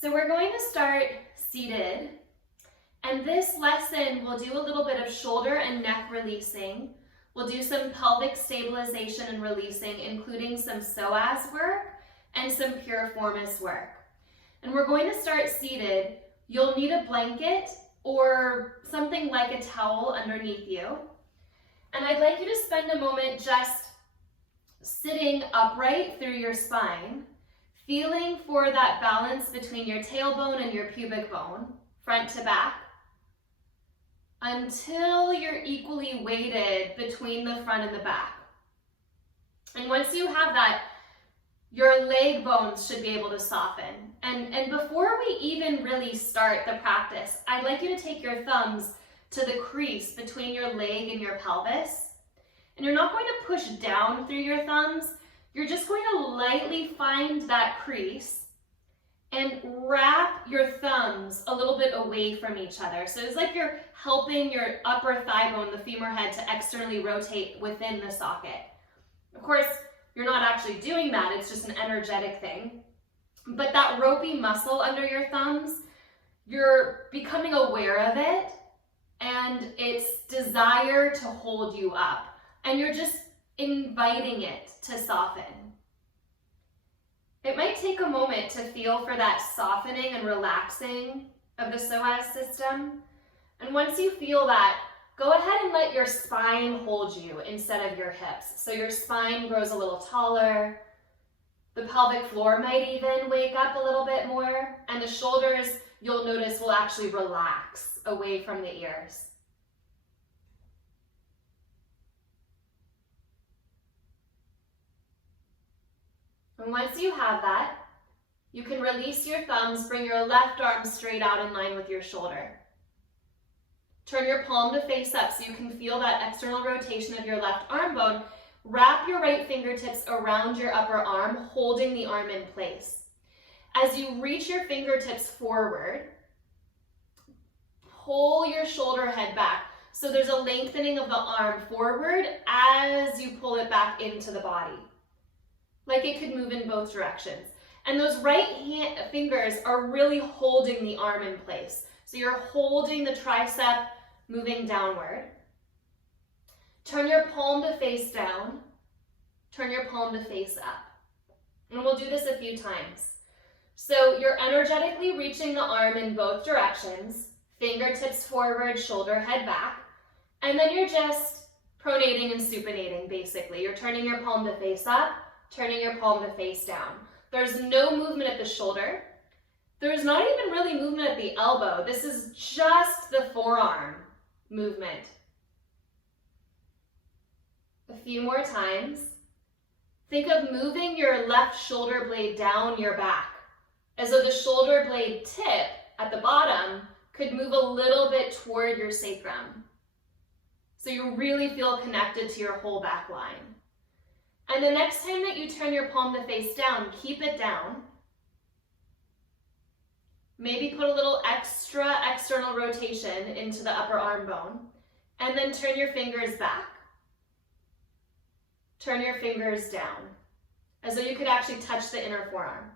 So we're going to start seated, and this lesson we'll do a little bit of shoulder and neck releasing. We'll do some pelvic stabilization and releasing, including some psoas work and some piriformis work. And we're going to start seated. You'll need a blanket or something like a towel underneath you. And I'd like you to spend a moment just sitting upright through your spine, feeling for that balance between your tailbone and your pubic bone, front to back, until you're equally weighted between the front and the back. And once you have that, your leg bones should be able to soften. And before we even really start the practice, I'd like you to take your thumbs to the crease between your leg and your pelvis. And you're not going to push down through your thumbs. You're just going to lightly find that crease and wrap your thumbs a little bit away from each other. So it's like you're helping your upper thigh bone, the femur head, to externally rotate within the socket. Of course, you're not actually doing that, it's just an energetic thing. But that ropey muscle under your thumbs, you're becoming aware of it and its desire to hold you up. And you're just inviting it to soften. It might take a moment to feel for that softening and relaxing of the psoas system. And once you feel that, go ahead and let your spine hold you instead of your hips. So your spine grows a little taller. The pelvic floor might even wake up a little bit more. And the shoulders, you'll notice, will actually relax away from the ears. And once you have that, you can release your thumbs, bring your left arm straight out in line with your shoulder. Turn your palm to face up so you can feel that external rotation of your left arm bone. Wrap your right fingertips around your upper arm, holding the arm in place. As you reach your fingertips forward, pull your shoulder head back. So there's a lengthening of the arm forward as you pull it back into the body. Like it could move in both directions. And those right fingers are really holding the arm in place. So you're holding the tricep, moving downward. Turn your palm to face down. Turn your palm to face up. And we'll do this a few times. So you're energetically reaching the arm in both directions, fingertips forward, shoulder head back. And then you're just pronating and supinating, basically. You're turning your palm to face up, turning your palm to face down. There's no movement at the shoulder. There's not even really movement at the elbow. This is just the forearm movement. A few more times. Think of moving your left shoulder blade down your back, as though the shoulder blade tip at the bottom could move a little bit toward your sacrum. So you really feel connected to your whole back line. And the next time that you turn your palm to face down, keep it down. Maybe put a little extra external rotation into the upper arm bone. And then turn your fingers back. Turn your fingers down, as though you could actually touch the inner forearm.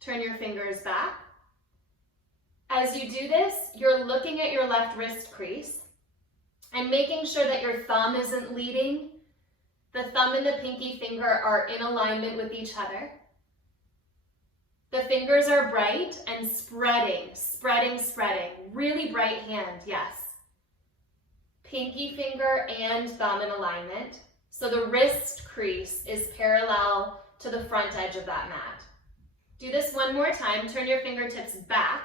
Turn your fingers back. As you do this, you're looking at your left wrist crease and making sure that your thumb isn't leading. The thumb and the pinky finger are in alignment with each other. The fingers are bright and spreading, spreading, spreading. Really bright hand, yes. Pinky finger and thumb in alignment. So the wrist crease is parallel to the front edge of that mat. Do this one more time. Turn your fingertips back.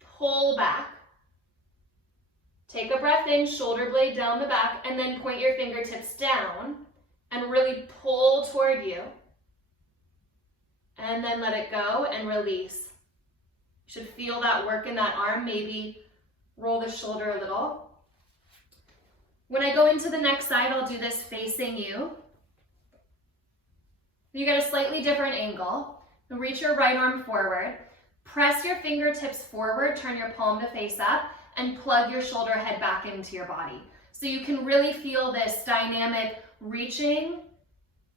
Pull back. Take a breath in, shoulder blade down the back, and then point your fingertips down and really pull toward you. And then let it go and release. You should feel that work in that arm. Maybe roll the shoulder a little. When I go into the next side, I'll do this facing you. You get a slightly different angle. Reach your right arm forward. Press your fingertips forward, turn your palm to face up, and plug your shoulder head back into your body. So you can really feel this dynamic reaching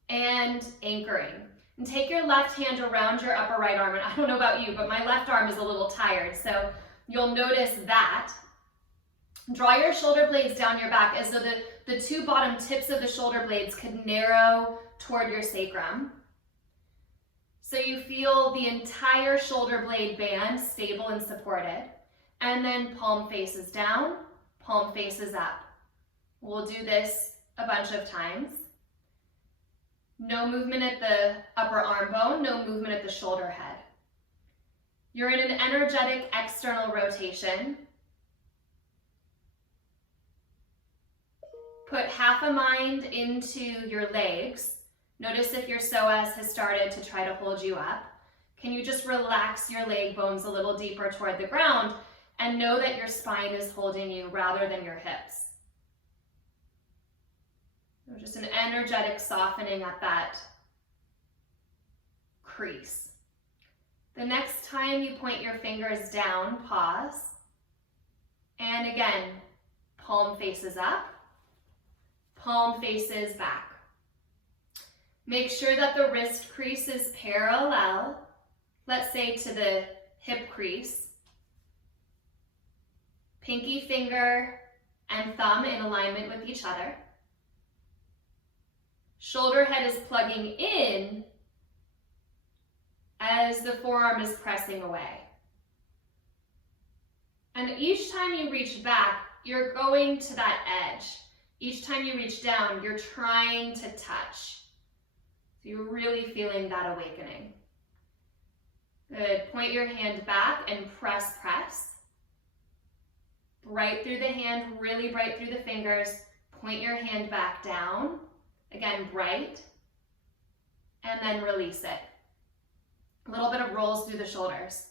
and anchoring. And take your left hand around your upper right arm. And I don't know about you, but my left arm is a little tired, so you'll notice that. Draw your shoulder blades down your back as though the two bottom tips of the shoulder blades could narrow toward your sacrum. So you feel the entire shoulder blade band stable and supported. And then palm faces down, palm faces up. We'll do this a bunch of times. No movement at the upper arm bone, no movement at the shoulder head. You're in an energetic external rotation. Put half a mind into your legs. Notice if your psoas has started to try to hold you up. Can you just relax your leg bones a little deeper toward the ground and know that your spine is holding you rather than your hips? So just an energetic softening at that crease. The next time you point your fingers down, pause. And again, palm faces up, palm faces back. Make sure that the wrist crease is parallel, let's say to the hip crease. Pinky finger and thumb in alignment with each other. Shoulder head is plugging in as the forearm is pressing away. And each time you reach back, you're going to that edge. Each time you reach down, you're trying to touch. So you're really feeling that awakening. Good. Point your hand back and press, press. Bright through the hand, really bright through the fingers. Point your hand back down. Again, bright. And then release it. A little bit of rolls through the shoulders.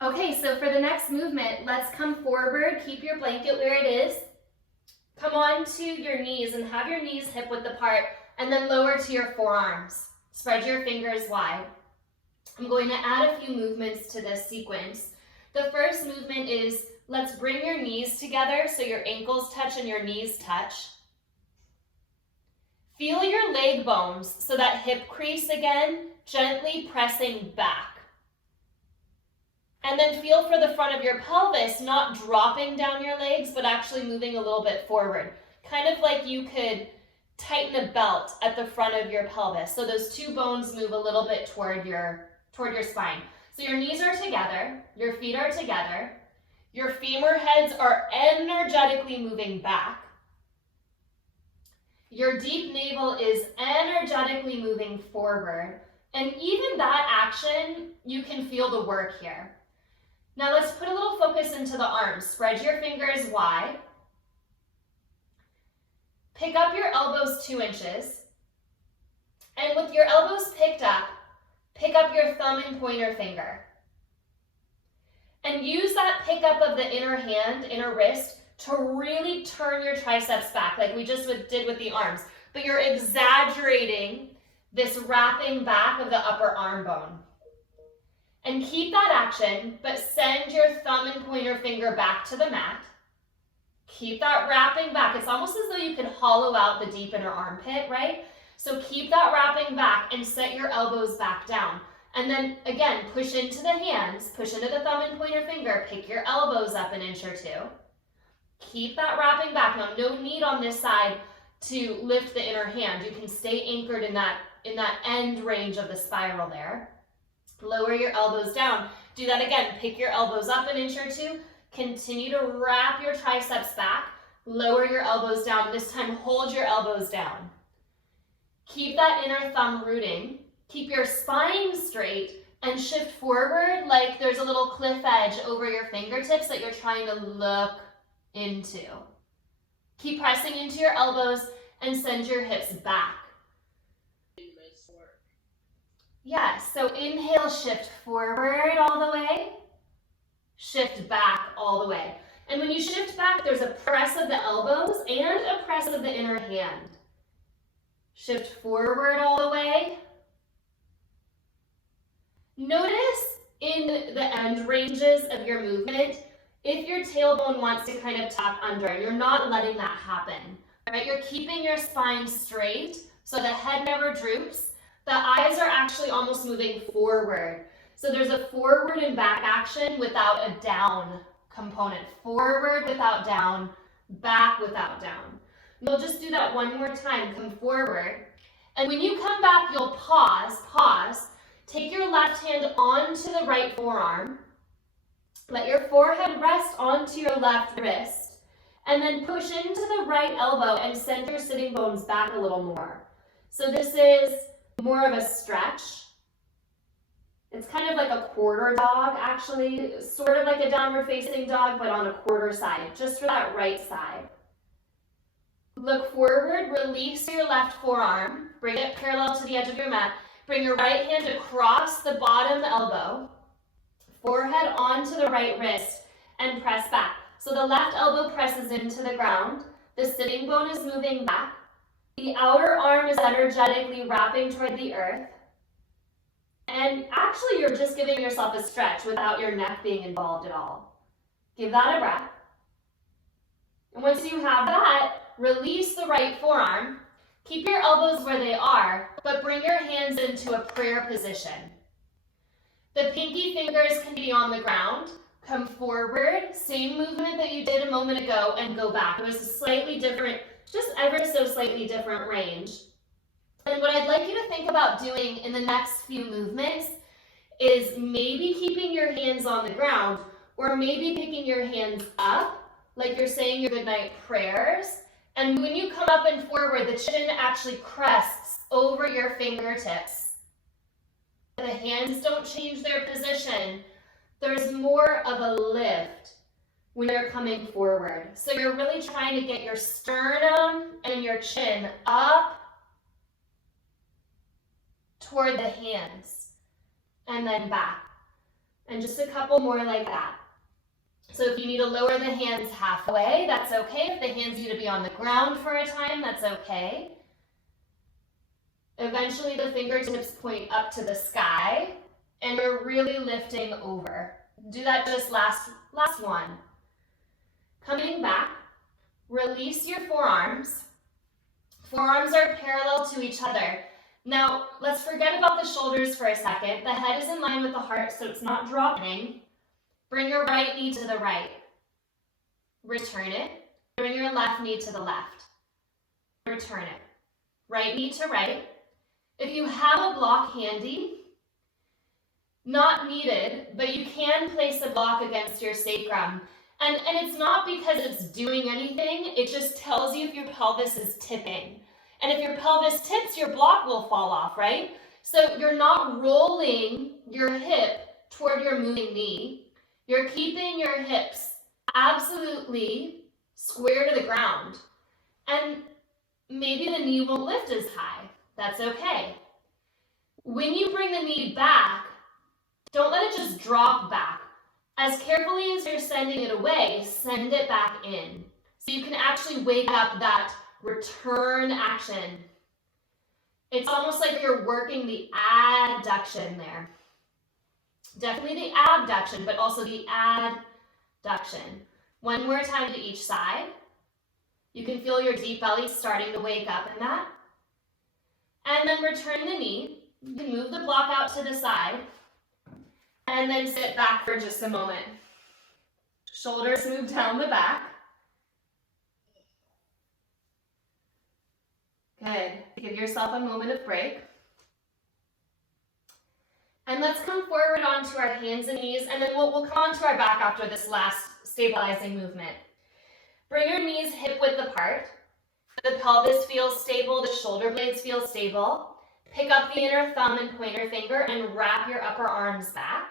Okay, so for the next movement, let's come forward. Keep your blanket where it is. Come on to your knees and have your knees hip width apart, and then lower to your forearms. Spread your fingers wide. I'm going to add a few movements to this sequence. The first movement is, let's bring your knees together so your ankles touch and your knees touch. Feel your leg bones, so that hip crease again, gently pressing back. And then feel for the front of your pelvis, not dropping down your legs, but actually moving a little bit forward. Kind of like you could tighten a belt at the front of your pelvis. So those two bones move a little bit toward your spine. So your knees are together, your feet are together, your femur heads are energetically moving back. Your deep navel is energetically moving forward. And even that action, you can feel the work here. Now let's put a little focus into the arms. Spread your fingers wide. Pick up your elbows 2 inches. And with your elbows picked up, pick up your thumb and pointer finger. And use that pickup of the inner hand, inner wrist, to really turn your triceps back like we just did with the arms. But you're exaggerating this wrapping back of the upper arm bone. And keep that action, but send your thumb and pointer finger back to the mat. Keep that wrapping back. It's almost as though you could hollow out the deep inner armpit, right? So keep that wrapping back and set your elbows back down. And then again, push into the hands, push into the thumb and pointer finger, pick your elbows up 1 inch or 2. Keep that wrapping back. Now, no need on this side to lift the inner hand. You can stay anchored in that end range of the spiral there. Lower your elbows down. Do that again. Pick your elbows up 1 inch or 2. Continue to wrap your triceps back. Lower your elbows down. This time, hold your elbows down. Keep that inner thumb rooting. Keep your spine straight and shift forward like there's a little cliff edge over your fingertips that you're trying to look into. Keep pressing into your elbows and send your hips back. Yes, so inhale, shift forward all the way. Shift back all the way. And when you shift back, there's a press of the elbows and a press of the inner hand. Shift forward all the way. Notice in the end ranges of your movement, if your tailbone wants to kind of tuck under, you're not letting that happen, right? You're keeping your spine straight So the head never droops. The eyes are actually almost moving forward. So there's a forward and back action without a down component. Forward without down, back without down. You'll just do that one more time. Come forward. And when you come back, you'll pause. Take your left hand onto the right forearm. Let your forehead rest onto your left wrist. And then push into the right elbow and send your sitting bones back a little more. So this is more of a stretch. It's kind of like a quarter dog, actually, sort of like a downward facing dog, but on a quarter side, just for that right side. Look forward, release your left forearm, bring it parallel to the edge of your mat. Bring your right hand across the bottom elbow, forehead onto the right wrist, and press back. So the left elbow presses into the ground, the sitting bone is moving back, the outer arm is energetically wrapping toward the earth, and actually you're just giving yourself a stretch without your neck being involved at all. Give that a breath. And once you have that, release the right forearm. Keep your elbows where they are, but bring your hands into a prayer position. The pinky fingers can be on the ground. Come forward, same movement that you did a moment ago, and go back. It was a slightly different, just ever so slightly different range. And what I'd like you to think about doing in the next few movements is maybe keeping your hands on the ground, or maybe picking your hands up, like you're saying your goodnight prayers. And when you come up and forward, the chin actually crests over your fingertips. The hands don't change their position. There's more of a lift when you're coming forward. So you're really trying to get your sternum and your chin up toward the hands and then back. And just a couple more like that. So if you need to lower the hands halfway, that's okay. If the hands need to be on the ground for a time, that's okay. Eventually the fingertips point up to the sky and you're really lifting over. Do that just last one. Coming back, release your forearms. Forearms are parallel to each other. Now, let's forget about the shoulders for a second. The head is in line with the heart, so it's not dropping. Bring your right knee to the right. Return it. Bring your left knee to the left. Return it. Right knee to right. If you have a block handy, not needed, but you can place a block against your sacrum. And it's not because it's doing anything, it just tells you if your pelvis is tipping. And if your pelvis tips, your block will fall off, right? So you're not rolling your hip toward your moving knee. You're keeping your hips absolutely square to the ground. And maybe the knee won't lift as high. That's okay. When you bring the knee back, don't let it just drop back. As carefully as you're sending it away, send it back in. So you can actually wake up that return action. It's almost like you're working the adduction there. Definitely the abduction, but also the adduction. One more time to each side. You can feel your deep belly starting to wake up in that. And then return the knee. You can move the block out to the side. And then sit back for just a moment. Shoulders move down the back. Good. Give yourself a moment of break. And let's come forward onto our hands and knees, and then we'll come onto our back after this last stabilizing movement. Bring your knees hip width apart. The pelvis feels stable, the shoulder blades feel stable. Pick up the inner thumb and pointer finger and wrap your upper arms back.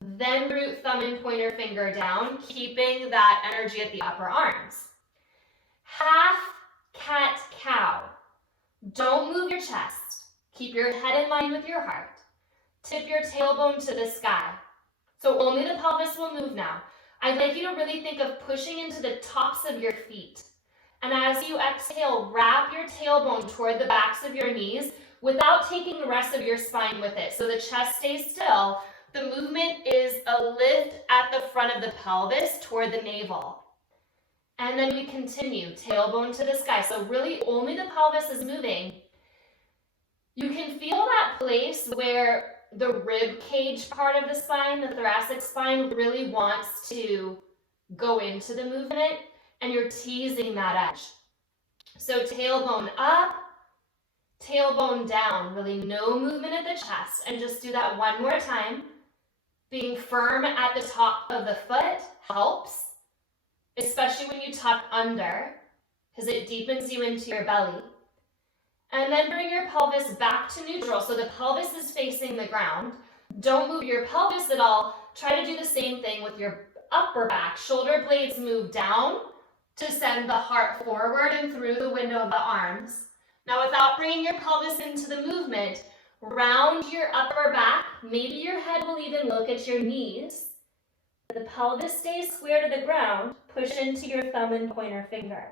Then root thumb and pointer finger down, keeping that energy at the upper arms. Half cat cow. Don't move your chest. Keep your head in line with your heart. Tip your tailbone to the sky. So only the pelvis will move now. I'd like you to really think of pushing into the tops of your feet. And as you exhale, wrap your tailbone toward the backs of your knees without taking the rest of your spine with it. So the chest stays still. The movement is a lift at the front of the pelvis toward the navel. And then we continue, tailbone to the sky. So really only the pelvis is moving. You can feel that place where the rib cage part of the spine, the thoracic spine, really wants to go into the movement, and you're teasing that edge. So tailbone up, tailbone down, really no movement at the chest. And just do that one more time. Being firm at the top of the foot helps, especially when you tuck under, because it deepens you into your belly. And then bring your pelvis back to neutral. So the pelvis is facing the ground. Don't move your pelvis at all. Try to do the same thing with your upper back. Shoulder blades move down to send the heart forward and through the window of the arms. Now, without bringing your pelvis into the movement, round your upper back. Maybe your head will even look at your knees. The pelvis stays square to the ground. Push into your thumb and pointer finger.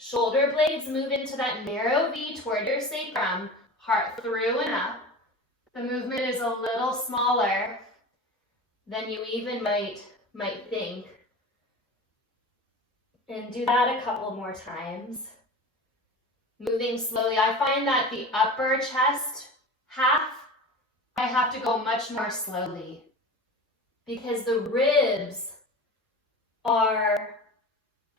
Shoulder blades move into that narrow V toward your sacrum, heart through and up. The movement is a little smaller than you even might think. And do that a couple more times. Moving slowly. I find that the upper chest half, I have to go much more slowly because the ribs are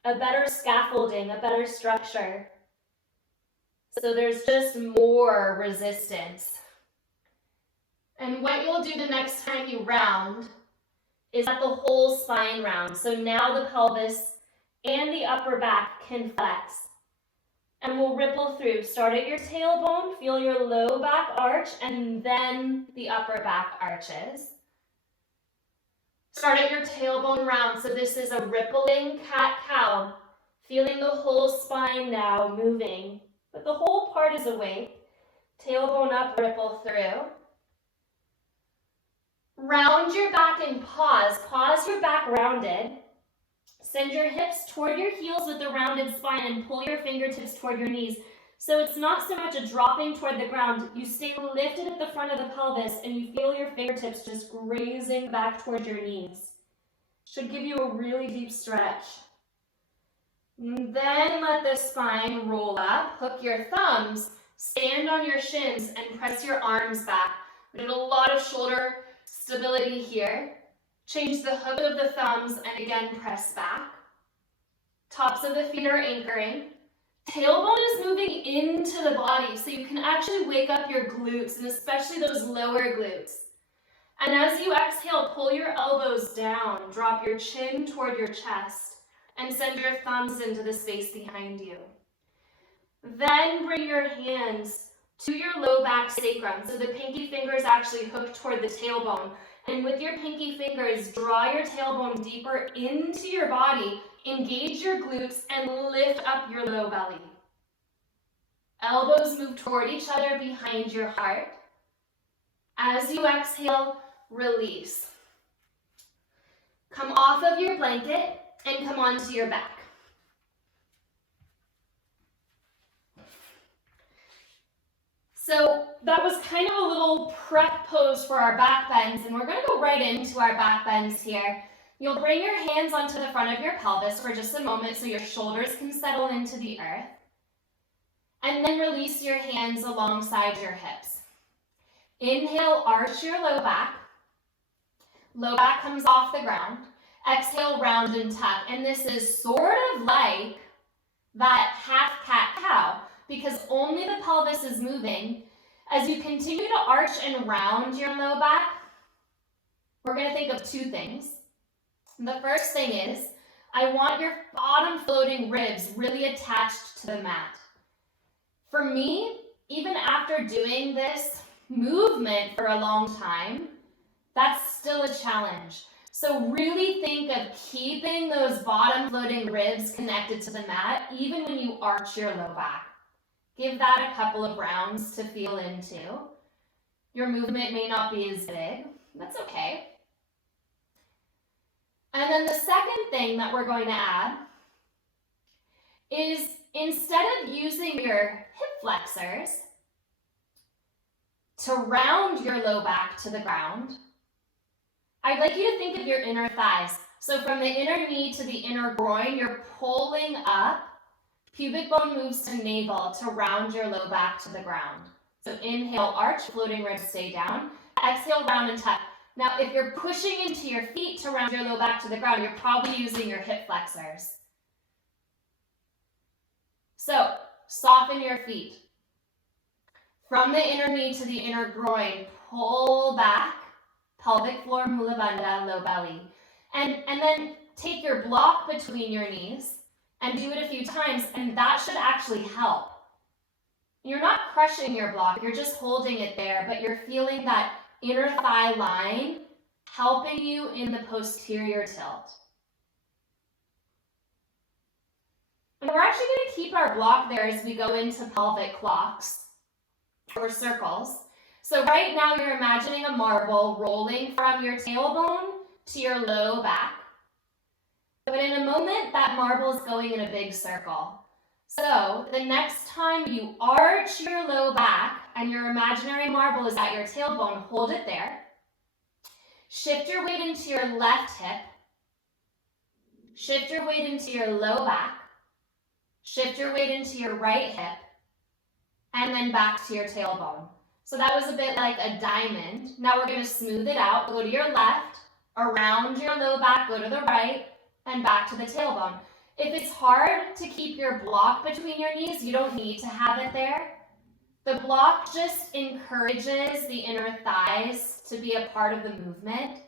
a better scaffolding, a better structure. So there's just more resistance. And what you'll do the next time you round is let the whole spine round. So now the pelvis and the upper back can flex. And we'll ripple through. Start at your tailbone, feel your low back arch, and then the upper back arches. Start at your tailbone round. So this is a rippling cat-cow. Feeling the whole spine now moving, but the whole part is awake. Tailbone up, ripple through. Round your back and pause. Pause your back rounded. Send your hips toward your heels with the rounded spine and pull your fingertips toward your knees. So it's not so much a dropping toward the ground. You stay lifted at the front of the pelvis and you feel your fingertips just grazing back toward your knees. Should give you a really deep stretch. And then let the spine roll up. Hook your thumbs, stand on your shins, and press your arms back. We did a lot of shoulder stability here. Change the hook of the thumbs and again press back. Tops of the feet are anchoring. Tailbone is moving into the body, so you can actually wake up your glutes, and especially those lower glutes. And as you exhale, pull your elbows down, drop your chin toward your chest, and send your thumbs into the space behind you. Then bring your hands to your low back sacrum, so the pinky fingers actually hook toward the tailbone. And with your pinky fingers, draw your tailbone deeper into your body, engage your glutes, and lift up your low belly. Elbows move toward each other behind your heart. As you exhale, release. Come off of your blanket and come onto your back. So that was kind of a little prep pose for our back bends, and we're going to go right into our back bends here. You'll bring your hands onto the front of your pelvis for just a moment so your shoulders can settle into the earth. And then release your hands alongside your hips. Inhale, arch your low back. Low back comes off the ground. Exhale, round and tuck. And this is sort of like that half cat-cow, because only the pelvis is moving. As you continue to arch and round your low back, we're going to think of two things. The first thing is, I want your bottom floating ribs really attached to the mat. For me, even after doing this movement for a long time, that's still a challenge. So really think of keeping those bottom floating ribs connected to the mat, even when you arch your low back. Give that a couple of rounds to feel into. Your movement may not be as big. That's okay. And then the second thing that we're going to add is, instead of using your hip flexors to round your low back to the ground, I'd like you to think of your inner thighs. So from the inner knee to the inner groin, you're pulling up. Pubic bone moves to navel to round your low back to the ground. So inhale, arch, floating ribs stay down. Exhale, round and tuck. Now, if you're pushing into your feet to round your low back to the ground, you're probably using your hip flexors. So, soften your feet. From the inner knee to the inner groin, pull back, pelvic floor, mula bandha, low belly. And then take your block between your knees and do it a few times, and that should actually help. You're not crushing your block, you're just holding it there, but you're feeling that inner thigh line helping you in the posterior tilt. And we're actually going to keep our block there as we go into pelvic clocks or circles. So right now you're imagining a marble rolling from your tailbone to your low back. But in a moment, that marble is going in a big circle. So the next time you arch your low back and your imaginary marble is at your tailbone, hold it there. Shift your weight into your left hip. Shift your weight into your low back. Shift your weight into your right hip. And then back to your tailbone. So that was a bit like a diamond. Now we're going to smooth it out. Go to your left, around your low back, go to the right, and back to the tailbone. If it's hard to keep your block between your knees, you don't need to have it there. The block just encourages the inner thighs to be a part of the movement.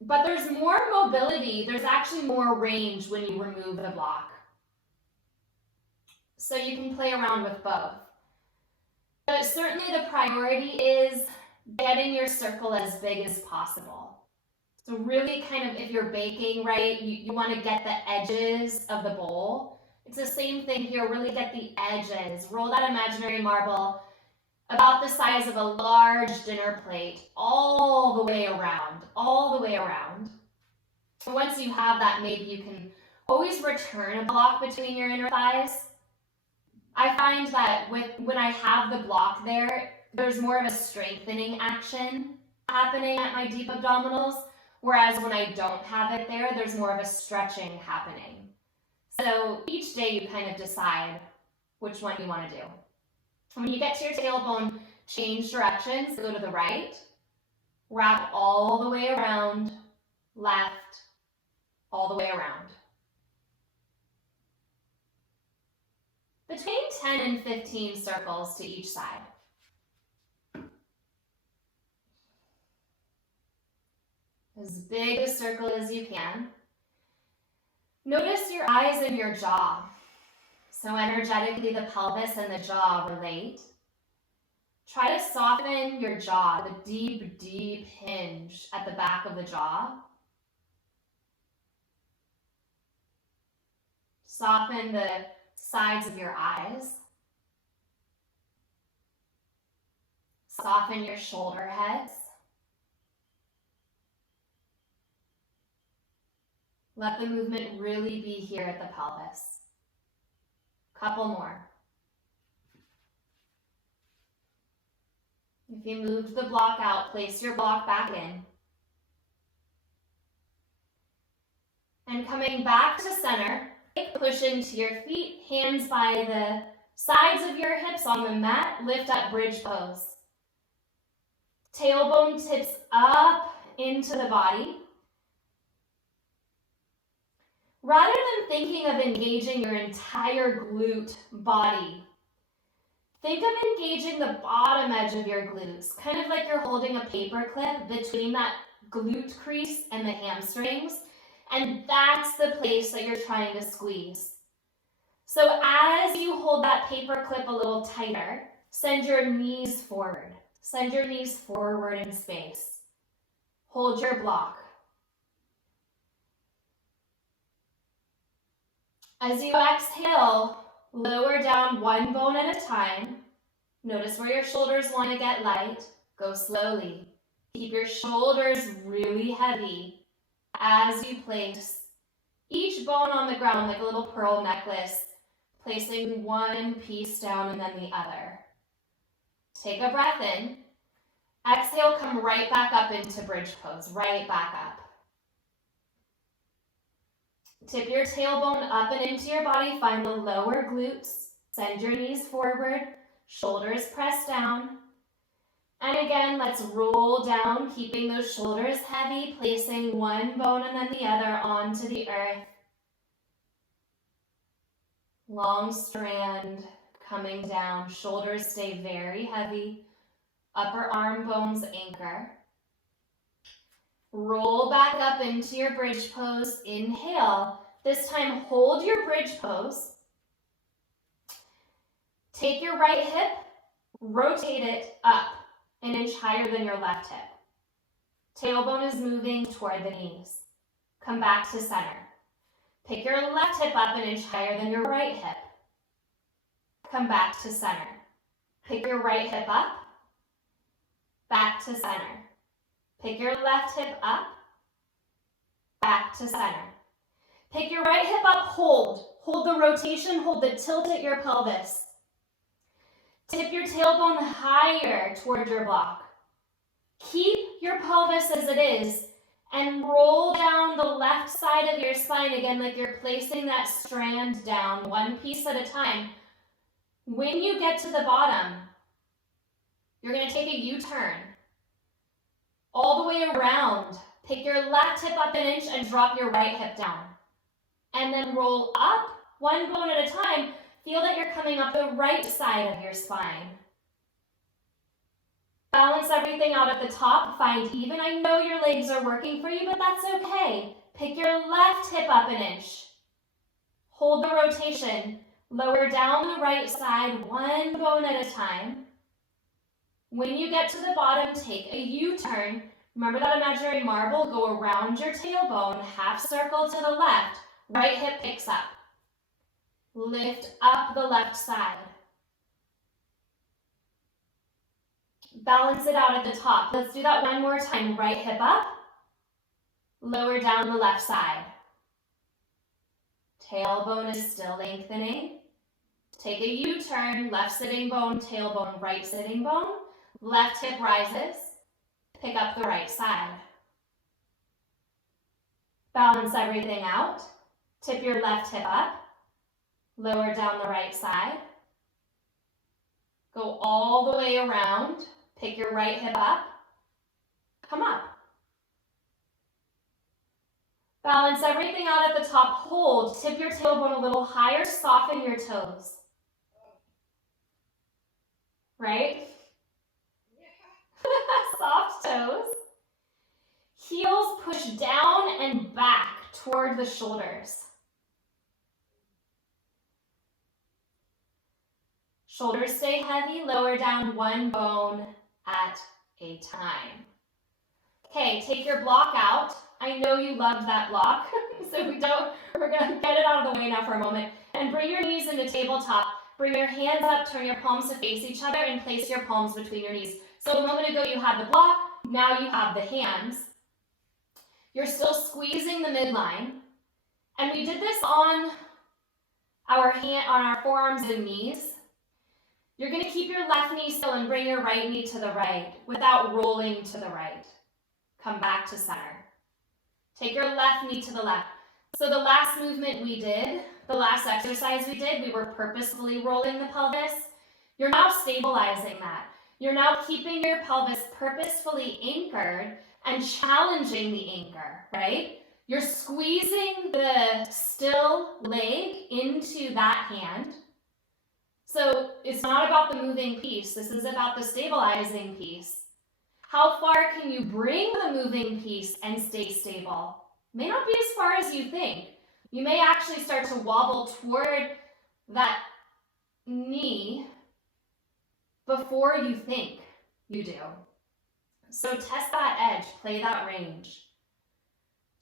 But there's more mobility, there's actually more range when you remove the block. So you can play around with both. But certainly the priority is getting your circle as big as possible. So really kind of, if you're baking, right, you want to get the edges of the bowl. It's the same thing here, really get the edges. Roll that imaginary marble about the size of a large dinner plate all the way around, all the way around. And once you have that, maybe you can always return a block between your inner thighs. I find that when I have the block there, there's more of a strengthening action happening at my deep abdominals, whereas when I don't have it there, there's more of a stretching happening. So each day you kind of decide which one you want to do. When you get to your tailbone, change directions, go to the right, wrap all the way around, left, all the way around. Between 10 and 15 circles to each side. As big a circle as you can. Notice your eyes and your jaw. So energetically, the pelvis and the jaw relate. Try to soften your jaw, the deep, deep hinge at the back of the jaw. Soften the sides of your eyes. Soften your shoulder heads. Let the movement really be here at the pelvis. Couple more. If you moved the block out, place your block back in. And coming back to center, push into your feet, hands by the sides of your hips on the mat, lift up bridge pose. Tailbone tips up into the body. Rather than thinking of engaging your entire glute body, think of engaging the bottom edge of your glutes, kind of like you're holding a paper clip between that glute crease and the hamstrings, and that's the place that you're trying to squeeze. So as you hold that paper clip a little tighter, send your knees forward. Send your knees forward in space. Hold your block. As you exhale, lower down one bone at a time. Notice where your shoulders want to get light. Go slowly. Keep your shoulders really heavy as you place each bone on the ground like a little pearl necklace, placing one piece down and then the other. Take a breath in. Exhale, come right back up into bridge pose, right back up. Tip your tailbone up and into your body, find the lower glutes, send your knees forward, shoulders press down. And again, let's roll down, keeping those shoulders heavy, placing one bone and then the other onto the earth. Long strand coming down, shoulders stay very heavy, upper arm bones anchor. Roll back up into your bridge pose, inhale. This time hold your bridge pose. Take your right hip, rotate it up an inch higher than your left hip. Tailbone is moving toward the knees. Come back to center. Pick your left hip up an inch higher than your right hip. Come back to center. Pick your right hip up, back to center. Pick your left hip up, back to center. Pick your right hip up, hold. Hold the rotation, hold the tilt at your pelvis. Tip your tailbone higher toward your block. Keep your pelvis as it is and roll down the left side of your spine again like you're placing that strand down one piece at a time. When you get to the bottom, you're going to take a U-turn all the way around. Pick your left hip up an inch and drop your right hip down. And then roll up one bone at a time. Feel that you're coming up the right side of your spine. Balance everything out at the top. Find even. I know your legs are working for you, but that's okay. Pick your left hip up an inch. Hold the rotation. Lower down the right side, one bone at a time. When you get to the bottom, take a U-turn. Remember that imaginary marble? Go around your tailbone, half circle to the left. Right hip picks up. Lift up the left side. Balance it out at the top. Let's do that one more time. Right hip up. Lower down the left side. Tailbone is still lengthening. Take a U-turn, left sitting bone, tailbone, right sitting bone. Left hip rises. Pick up the right side. Balance everything out. Tip your left hip up. Lower down the right side. Go all the way around. Pick your right hip up. Come up. Balance everything out at the top. Hold. Tip your tailbone a little higher. Soften your toes. Right? Soft toes. Heels push down and back toward the shoulders. Shoulders stay heavy. Lower down one bone at a time. Okay, take your block out. I know you loved that block, so we're gonna get it out of the way now for a moment. And bring your knees into tabletop. Bring your hands up, turn your palms to face each other, and place your palms between your knees. So a moment ago you had the block, now you have the hands. You're still squeezing the midline. And we did this on our forearms and knees. You're going to keep your left knee still and bring your right knee to the right without rolling to the right. Come back to center. Take your left knee to the left. So the last movement we did, the last exercise we did, we were purposefully rolling the pelvis. You're now stabilizing that. You're now keeping your pelvis purposefully anchored and challenging the anchor, right? You're squeezing the still leg into that hand. So it's not about the moving piece. This is about the stabilizing piece. How far can you bring the moving piece and stay stable? May not be as far as you think. You may actually start to wobble toward that knee before you think you do. So test that edge, play that range.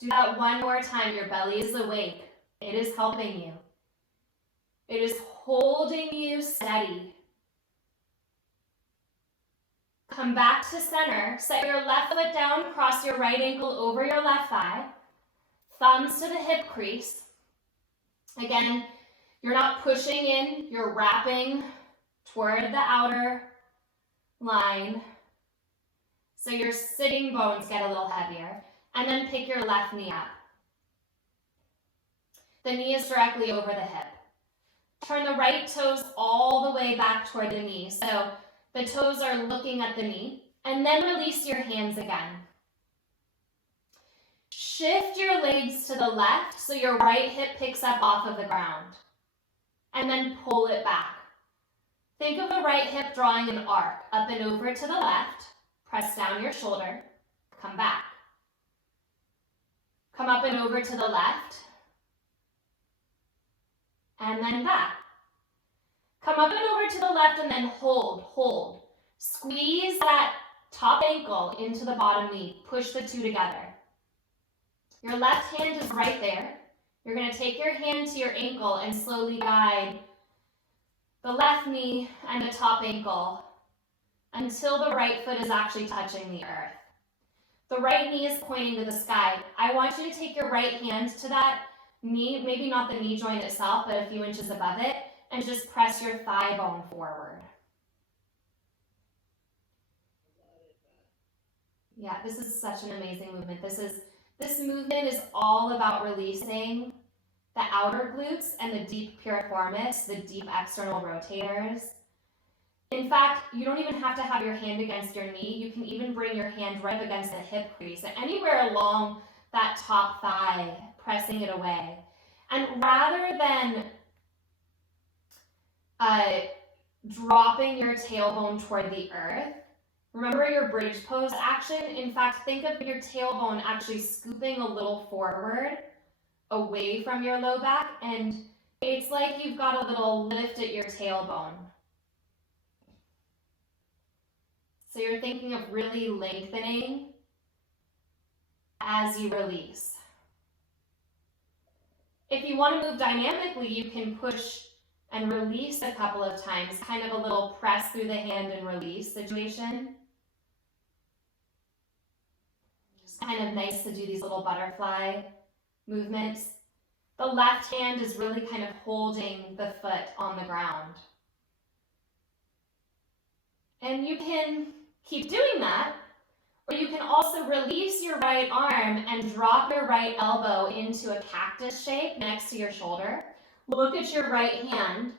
Do that one more time. Your belly is awake. It is helping you. It is holding you steady. Come back to center. Set your left foot down, cross your right ankle over your left thigh. Thumbs to the hip crease. Again, you're not pushing in, you're wrapping toward the outer line. So your sitting bones get a little heavier. And then pick your left knee up. The knee is directly over the hip. Turn the right toes all the way back toward the knee. So the toes are looking at the knee. And then release your hands again. Shift your legs to the left so your right hip picks up off of the ground. And then pull it back. Think of the right hip drawing an arc up and over to the left. Press down your shoulder. Come back. Come up and over to the left. And then back. Come up and over to the left and then hold, hold. Squeeze that top ankle into the bottom knee. Push the two together. Your left hand is right there. You're going to take your hand to your ankle and slowly guide the left knee and the top ankle until the right foot is actually touching the earth. The right knee is pointing to the sky. I want you to take your right hand to that knee, maybe not the knee joint itself, but a few inches above it, and just press your thigh bone forward. Yeah, this is such an amazing movement. This movement is all about releasing the outer glutes and the deep piriformis, the deep external rotators. In fact, you don't even have to have your hand against your knee. You can even bring your hand right against the hip crease, anywhere along that top thigh, pressing it away. And rather than dropping your tailbone toward the earth, remember your bridge pose action? In fact, think of your tailbone actually scooping a little forward, away from your low back, and it's like you've got a little lift at your tailbone. So you're thinking of really lengthening as you release. If you want to move dynamically, you can push and release a couple of times, kind of a little press through the hand and release situation. It's kind of nice to do these little butterfly movements. The left hand is really kind of holding the foot on the ground. And you can keep doing that, or you can also release your right arm and drop your right elbow into a cactus shape next to your shoulder. Look at your right hand.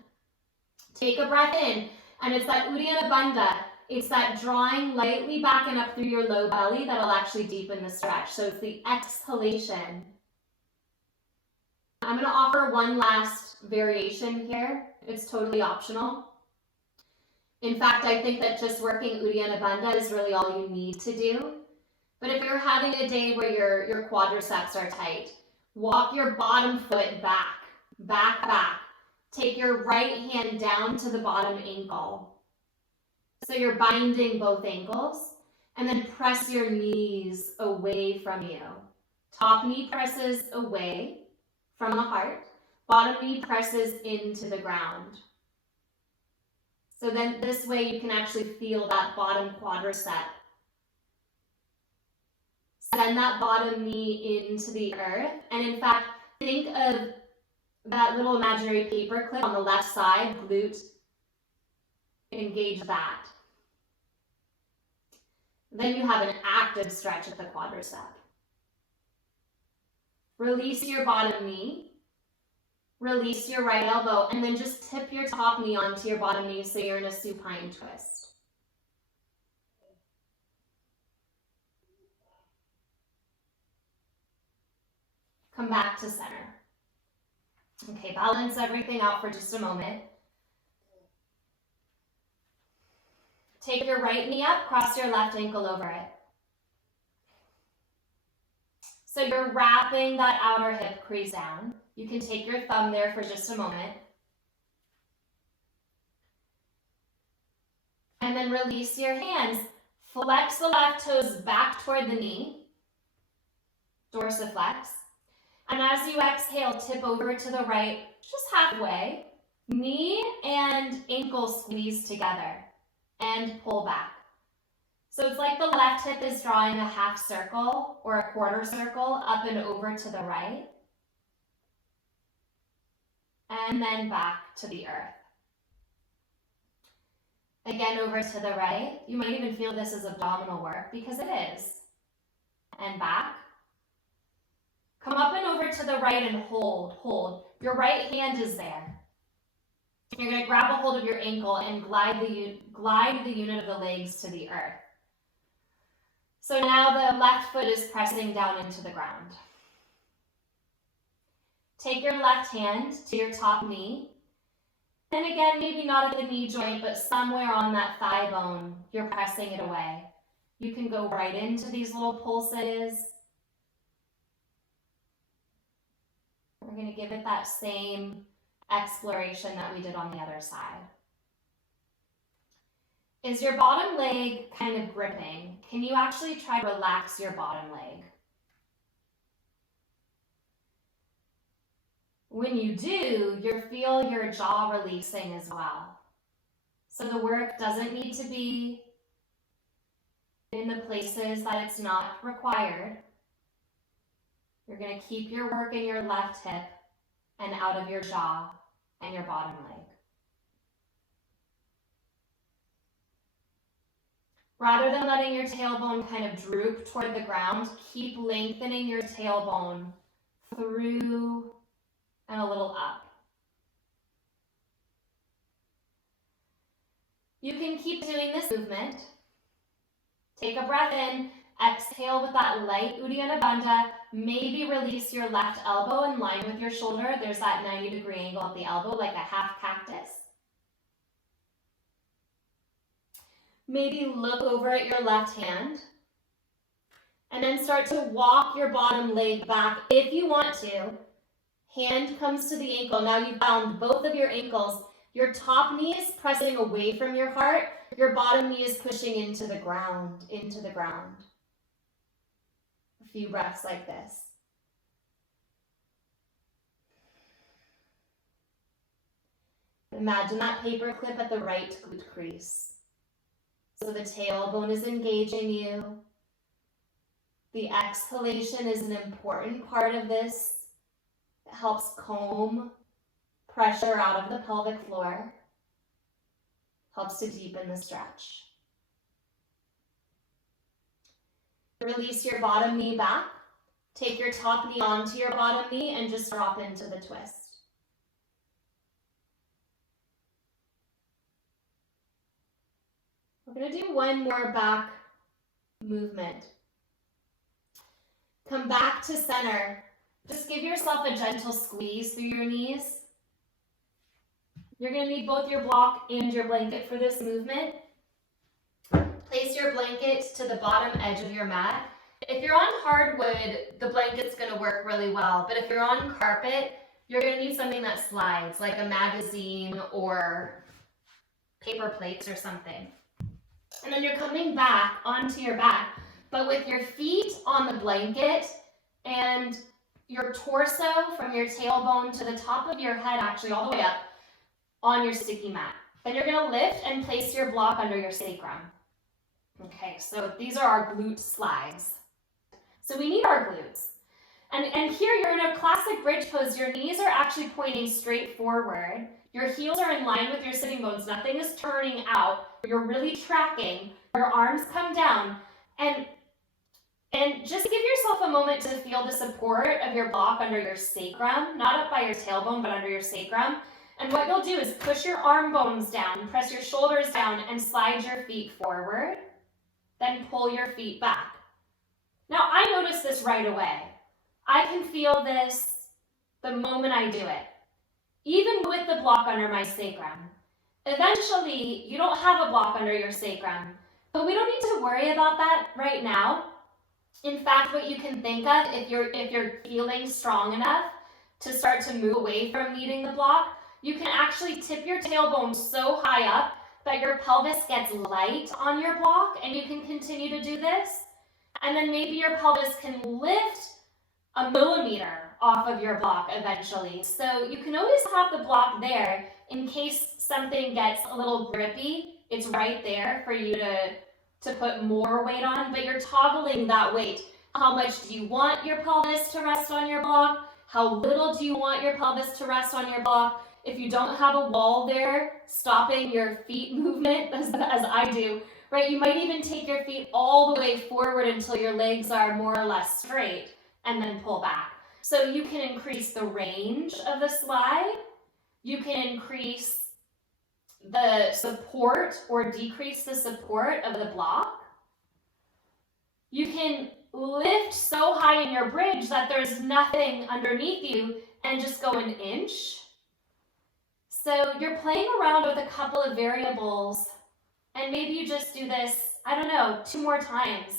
Take a breath in, and it's that Uddiyana Bandha. It's that drawing lightly back and up through your low belly that'll actually deepen the stretch. So it's the exhalation. I'm going to offer one last variation here. It's totally optional. In fact, I think that just working Uddiyana Bandha is really all you need to do. But if you're having a day where your quadriceps are tight, walk your bottom foot back, back, back. Take your right hand down to the bottom ankle. So you're binding both ankles, and then press your knees away from you. Top knee presses away from the heart. Bottom knee presses into the ground. So then this way you can actually feel that bottom quadricep. Send that bottom knee into the earth. And in fact, think of that little imaginary paper clip on the left side, glute. Engage that. Then you have an active stretch at the quadricep. Release your bottom knee. Release your right elbow, and then just tip your top knee onto your bottom knee so you're in a supine twist. Come back to center. Okay, balance everything out for just a moment. Take your right knee up, cross your left ankle over it. So you're wrapping that outer hip crease down. You can take your thumb there for just a moment. And then release your hands. Flex the left toes back toward the knee. Dorsiflex. And as you exhale, tip over to the right, just halfway. Knee and ankle squeeze together and pull back. So it's like the left hip is drawing a half circle or a quarter circle up and over to the right. And then back to the earth. Again, over to the right. You might even feel this as abdominal work because it is. And back. Come up and over to the right and hold, hold. Your right hand is there. You're going to grab a hold of your ankle and glide the unit of the legs to the earth. So now the left foot is pressing down into the ground. Take your left hand to your top knee. And again, maybe not at the knee joint, but somewhere on that thigh bone, you're pressing it away. You can go right into these little pulses. We're going to give it that same exploration that we did on the other side. Is your bottom leg kind of gripping? Can you actually try to relax your bottom leg? When you do, you'll feel your jaw releasing as well. So the work doesn't need to be in the places that it's not required. You're going to keep your work in your left hip and out of your jaw and your bottom leg. Rather than letting your tailbone kind of droop toward the ground, keep lengthening your tailbone through and a little up. You can keep doing this movement. Take a breath in, exhale with that light Uddiyana Bandha. Maybe release your left elbow in line with your shoulder. There's that 90-degree angle at the elbow, like a half cactus. Maybe look over at your left hand. And then start to walk your bottom leg back if you want to. Hand comes to the ankle. Now you've bound both of your ankles. Your top knee is pressing away from your heart. Your bottom knee is pushing into the ground, into the ground. A few breaths like this. Imagine that paper clip at the right glute crease. So the tailbone is engaging you. The exhalation is an important part of this. It helps comb pressure out of the pelvic floor. Helps to deepen the stretch. Release your bottom knee back. Take your top knee onto your bottom knee and just drop into the twist. We're going to do one more back movement. Come back to center. Just give yourself a gentle squeeze through your knees. You're going to need both your block and your blanket for this movement. Place your blanket to the bottom edge of your mat. If you're on hardwood, the blanket's going to work really well. But if you're on carpet, you're going to need something that slides, like a magazine or paper plates or something. And then you're coming back onto your back, but with your feet on the blanket and your torso from your tailbone to the top of your head, actually all the way up, on your sticky mat. Then you're going to lift and place your block under your sacrum. Okay, so these are our glute slides. So we need our glutes. And here you're in a classic bridge pose. Your knees are actually pointing straight forward. Your heels are in line with your sitting bones. Nothing is turning out. You're really tracking. Your arms come down. And just give yourself a moment to feel the support of your block under your sacrum, not up by your tailbone, but under your sacrum. And what you'll do is push your arm bones down, press your shoulders down, and slide your feet forward. Then pull your feet back. Now, I notice this right away. I can feel this the moment I do it, even with the block under my sacrum. Eventually, you don't have a block under your sacrum, but we don't need to worry about that right now. In fact, what you can think of, if you're feeling strong enough to start to move away from needing the block, you can actually tip your tailbone so high up that your pelvis gets light on your block, and you can continue to do this. And then maybe your pelvis can lift a millimeter off of your block eventually. So you can always have the block there in case something gets a little grippy. It's right there for you to put more weight on, but you're toggling that weight. How much do you want your pelvis to rest on your block? How little do you want your pelvis to rest on your block? if you don't have a wall there stopping your feet movement, as I do, right? You might even take your feet all the way forward until your legs are more or less straight and then pull back. So you can increase the range of the slide. You can increase the support or decrease the support of the block. You can lift so high in your bridge that there's nothing underneath you and just go an inch. So you're playing around with a couple of variables, and maybe you just do this, I don't know, 2 more times.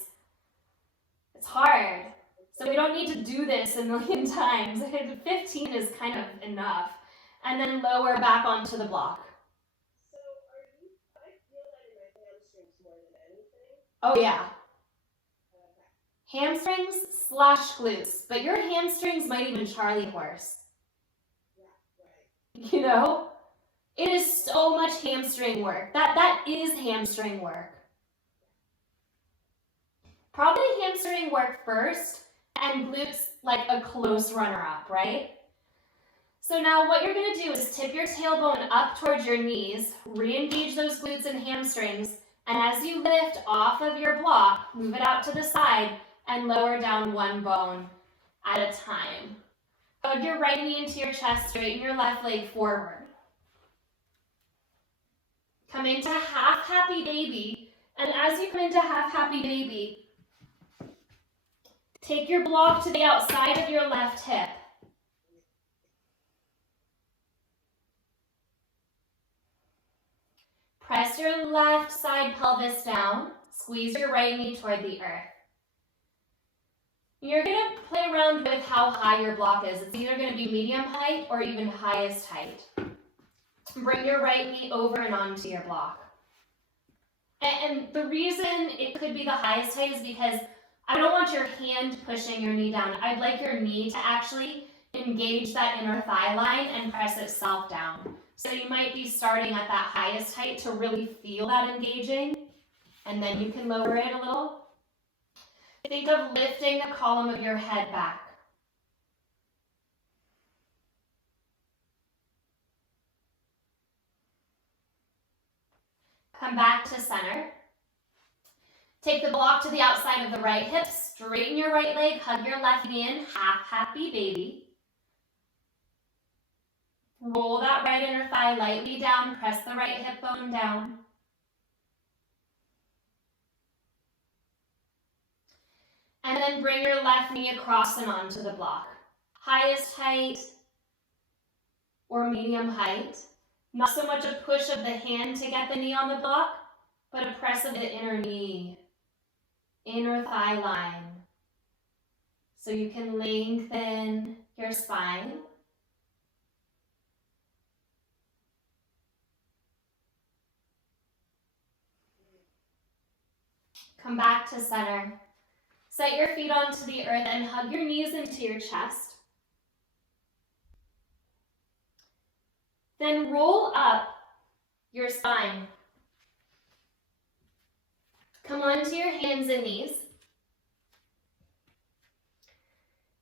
It's hard. So we don't need to do this a million times. 15 is kind of enough. And then lower back onto the block. So I feel that in my hamstrings more than anything. Oh yeah. Hamstrings / glutes, but your hamstrings might even Charlie horse. Yeah, right. You know? It is so much hamstring work. That is hamstring work. Probably hamstring work first, and glutes like a close runner-up, right? So now what you're going to do is tip your tailbone up towards your knees, re-engage those glutes and hamstrings, and as you lift off of your block, move it out to the side and lower down 1 bone at a time. Hug your right knee into your chest, straighten your left leg forward. Come into half happy baby, and as you come into half happy baby, take your block to the outside of your left hip. Press your left side pelvis down, squeeze your right knee toward the earth. You're going to play around with how high your block is. It's either going to be medium height or even highest height. Bring your right knee over and onto your block. And the reason it could be the highest height is because I don't want your hand pushing your knee down. I'd like your knee to actually engage that inner thigh line and press itself down. So you might be starting at that highest height to really feel that engaging, and then you can lower it a little. Think of lifting the column of your head back. Come back to center. Take the block to the outside of the right hip, straighten your right leg, hug your left knee in, half happy baby. Roll that right inner thigh lightly down, press the right hip bone down. And then bring your left knee across and onto the block. Highest height or medium height. Not so much a push of the hand to get the knee on the block, but a press of the inner knee, inner thigh line. So you can lengthen your spine. Come back to center. Set your feet onto the earth and hug your knees into your chest. Then roll up your spine. Come onto your hands and knees.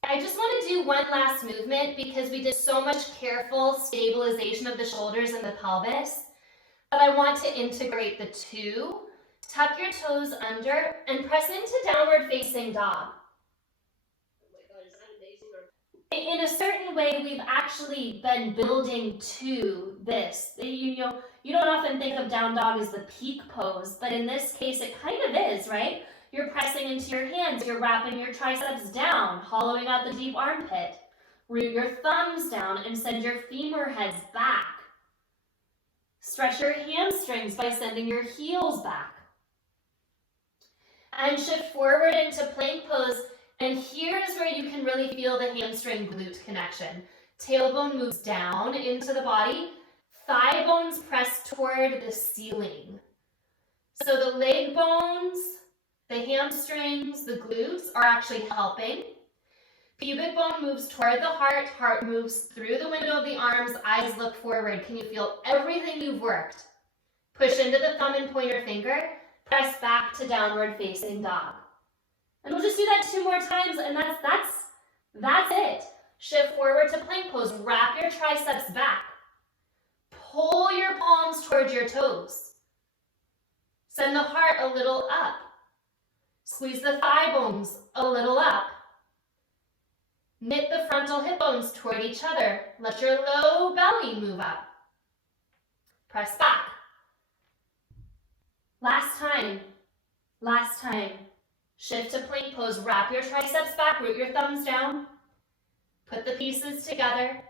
I just want to do one last movement because we did so much careful stabilization of the shoulders and the pelvis, but I want to integrate the two. Tuck your toes under and press into downward facing dog. Oh my God, is that amazing? In a certain way, we've actually been building to this. You don't often think of down dog as the peak pose, but in this case, it kind of is, right? You're pressing into your hands, you're wrapping your triceps down, hollowing out the deep armpit. Root your thumbs down and send your femur heads back. Stretch your hamstrings by sending your heels back. And shift forward into plank pose, and here is where you can really feel the hamstring glute connection. Tailbone moves down into the body, thigh bones press toward the ceiling. So the leg bones, the hamstrings, the glutes are actually helping. Pubic bone moves toward the heart moves through the window of the arms, eyes look forward. Can you feel everything you've worked? Push into the thumb and pointer finger. Press back to downward facing dog. And we'll just do that 2 more times, and that's it. Shift forward to plank pose. Wrap your triceps back. Pull your palms towards your toes. Send the heart a little up. Squeeze the thigh bones a little up. Knit the frontal hip bones toward each other. Let your low belly move up. Press back. Last time. Last time. Shift to plank pose. Wrap your triceps back. Root your thumbs down. Put the pieces together.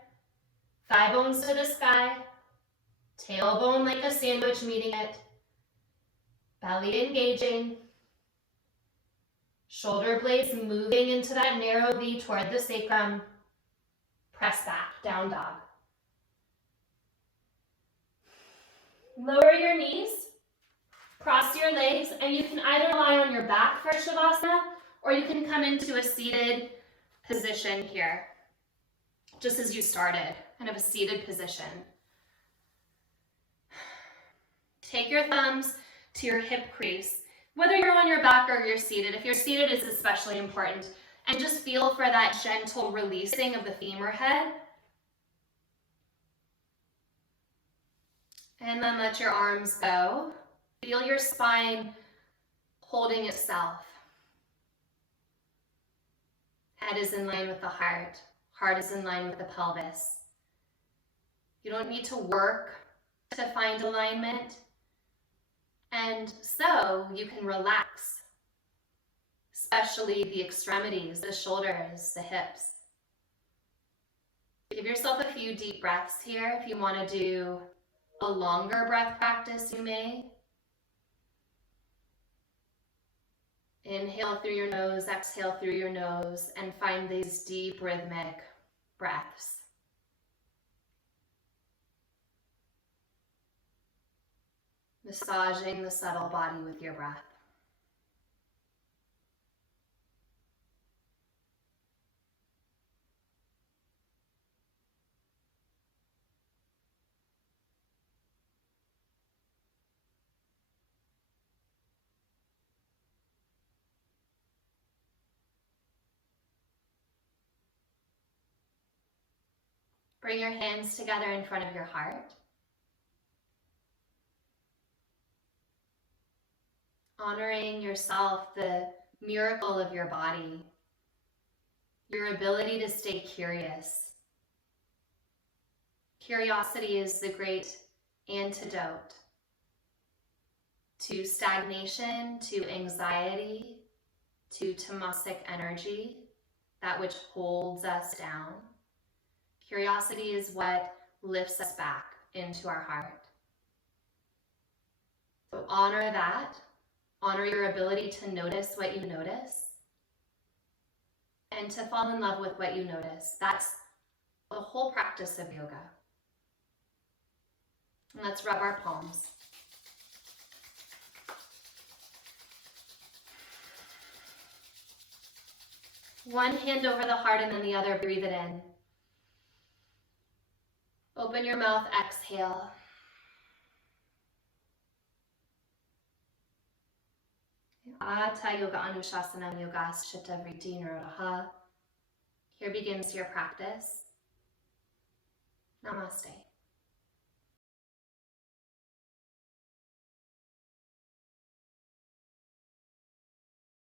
Thigh bones to the sky. Tailbone like a sandwich meeting it. Belly engaging. Shoulder blades moving into that narrow V toward the sacrum. Press back, down dog. Lower your knees, cross your legs, and you can either lie on your back for Shavasana, or you can come into a seated position here, just as you started, kind of a seated position. Take your thumbs to your hip crease. Whether you're on your back or you're seated, if you're seated, it's especially important. And just feel for that gentle releasing of the femur head. And then let your arms go. Feel your spine holding itself. Head is in line with the heart. Heart is in line with the pelvis. You don't need to work to find alignment. And so you can relax, especially the extremities, the shoulders, the hips. Give yourself a few deep breaths here. If you want to do a longer breath practice, you may. Inhale through your nose, exhale through your nose, and find these deep rhythmic breaths. Massaging the subtle body with your breath. Bring your hands together in front of your heart. Honoring yourself, the miracle of your body, your ability to stay curious. Curiosity is the great antidote to stagnation, to anxiety, to tamasic energy, that which holds us down. Curiosity is what lifts us back into our heart. So honor that. Honor your ability to notice what you notice and to fall in love with what you notice. That's the whole practice of yoga. And let's rub our palms. One hand over the heart and then the other, breathe it in. Open your mouth, exhale. Hatha Yoga Anushasana Yoga Chitta Vritti Nirodha. Here begins your practice. Namaste.